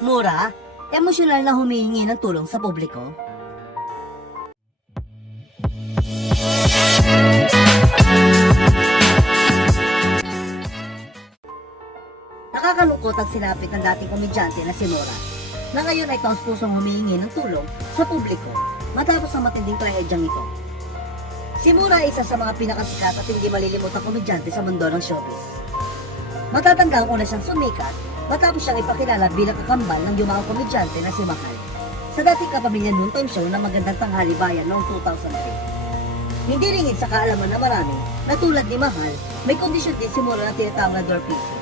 Mura, emosyonal na humihingi ng tulong sa publiko. Nakakalungkot ang sinapit ng dating komedyante na si Mura, na ngayon ay taos-pusong humihingi ng tulong sa publiko matapos ang matinding trahedyang ito. Si Mura ay isa sa mga pinakasikat at hindi malilimutang komedyante sa mundo ng showbiz. Matatandaan ko na siyang sumikat matapos siyang ipakilala bilang kakambal ng yumaong komedyante na si Mahal sa dating Kapamilya Noontime Show na Magandang Tanghali Bayan noong 2003. Hindi ringin sa kaalaman na marami na tulad ni Mahal, may kondisyon din si Mura na tinatawag na dwarfism.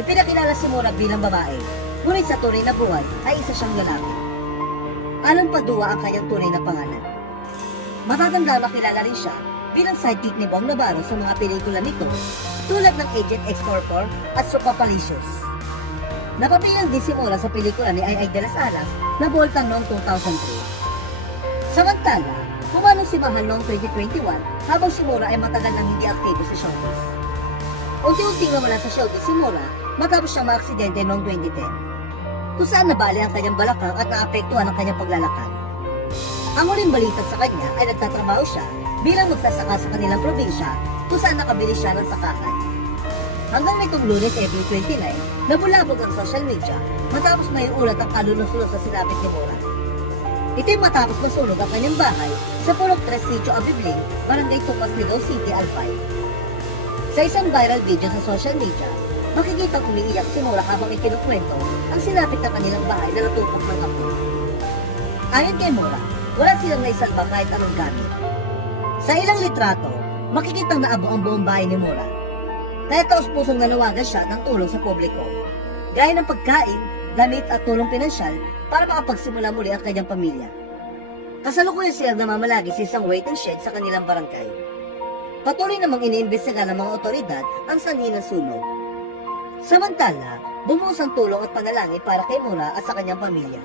Ipinakilala si Mura bilang babae, ngunit sa tunay na buhay ay isa siyang lalaki. Alan Padua ang kanyang tunay na pangalan. Matatandaan na kilala rin siya bilang sidekick ni Bong Navarro sa mga pelikula nito tulad ng Agent X44 at Superpalicious. Napapilang din si Mura sa pelikula ni Ay de las Alas na Boltang noong 2003. Samantala, pumanong si Mahal noong 2021 habang si Mura ay matagal nang hindi aktibo sa showbiz. Unti-unting nawala sa showbiz si Mura matapos siyang maaksidente noong 2010, kung saan nabali ang kanyang balakang at naapektuhan ang kanyang paglalakad. Ang huling balita sa kanya ay nagtatrabaho siya bilang magsasaka sa kanilang probinsya kung saan nakabili siya ng sakahan. Hanggang nitong Lunes, April 29, nabulabog ang social media matapos may ulat ang kalunos-lunos sa sinapit ni Mura. Ito'y matapos masunog ang kanyang bahay sa Purok 3 Sitio Abibling, Barangay Tupas, Ligaw City, Albay. Sa isang viral video sa social media, makikita umiiyak si Mura habang ikinukwento ang sinapit ng kanilang bahay na natupok ng apoy. Ayon kay Mura, wala silang naisalba kahit anong gamit. Sa ilang litrato, makikitang naabo ang buong bahay ni Mura. Kaya taos-pusong nanawagan siya ng tulong sa publiko, gaya ng pagkain, damit at tulong pinansyal para makapagsimula muli ang kanyang pamilya. Kasalukuyan silang namamalagi sa isang waiting shed sa kanilang barangay. Patuloy namang iniimbestiga ng mga otoridad ang sanhi ng sunog. Samantala, bumuhos ang tulong at panalangin para kay Mura at sa kanyang pamilya.